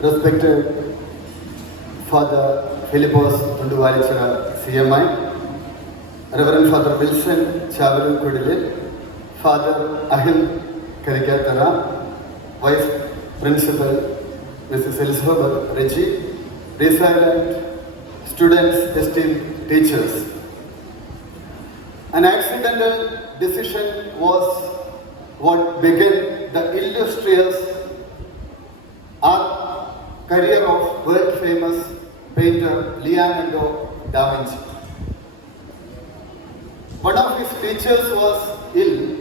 Respected Father Philippos Tunduvalichara CMI, Reverend Father Wilson Chavaru Kudile, Father Ahil Karikatara, Vice Principal Mrs. Elizabeth Reggie, resilient students, esteemed teachers. An accidental decision was what began the illustrious art career of world-famous painter Leonardo da Vinci. One of his teachers was ill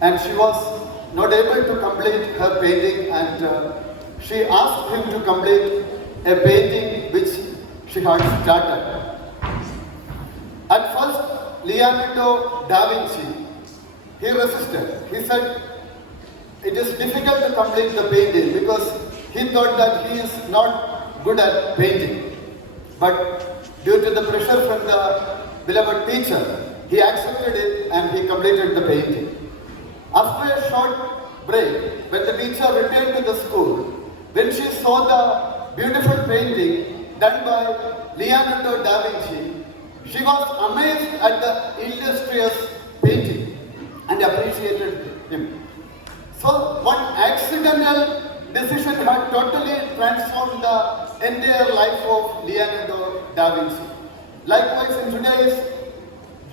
and she was not able to complete her painting, and she asked him to complete a painting which she had started. At first, Leonardo da Vinci, he resisted. He said, it is difficult to complete the painting because he thought that he is not good at painting. But due to the pressure from the beloved teacher, he accepted it and he completed the painting. After a short break, when the teacher returned to the school, when she saw the beautiful painting done by Leonardo da Vinci, she was amazed at the illustrious painting and appreciated him. So one accidental decision had totally transformed the entire life of Leonardo da Vinci. Likewise, in today's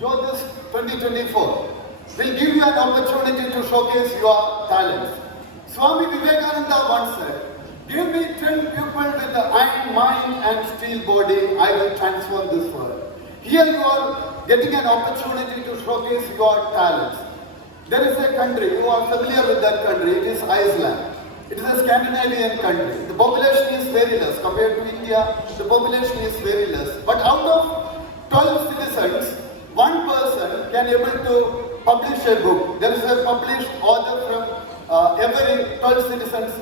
Jyothis 2024, will give you an opportunity to showcase your talents. Swami Vivekananda once said, give me 10 people with the iron mind and steel body, I will transform this world. Here you are getting an opportunity to showcase your talents. There is a country, you are familiar with that country, it is Iceland. It is a Scandinavian country. The population is very less. Compared to India, the population is very less. But out of 12 citizens, one person can able to publish a book. There is a published author from every 12 citizens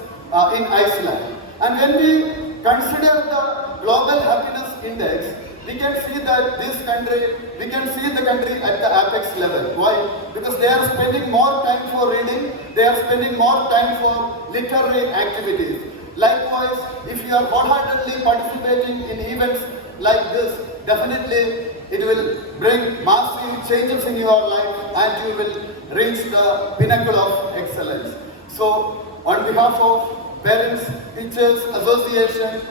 in Iceland. And when we consider the global happiness index, we can see that this country, we can see the country at the apex level. Why? Because they are spending more time for reading, they are spending more time for literary activities. Likewise, if you are wholeheartedly participating in events like this, definitely it will bring massive changes in your life and you will reach the pinnacle of excellence. So, on behalf of Parents Teachers Association,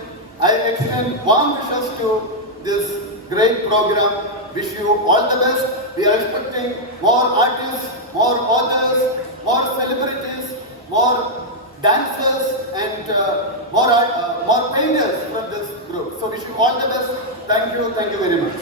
I extend warm wishes to this great program. Wish you all the best. We are expecting more artists, more authors, more celebrities, more dancers and more painters from this group. So wish you all the best. Thank you very much.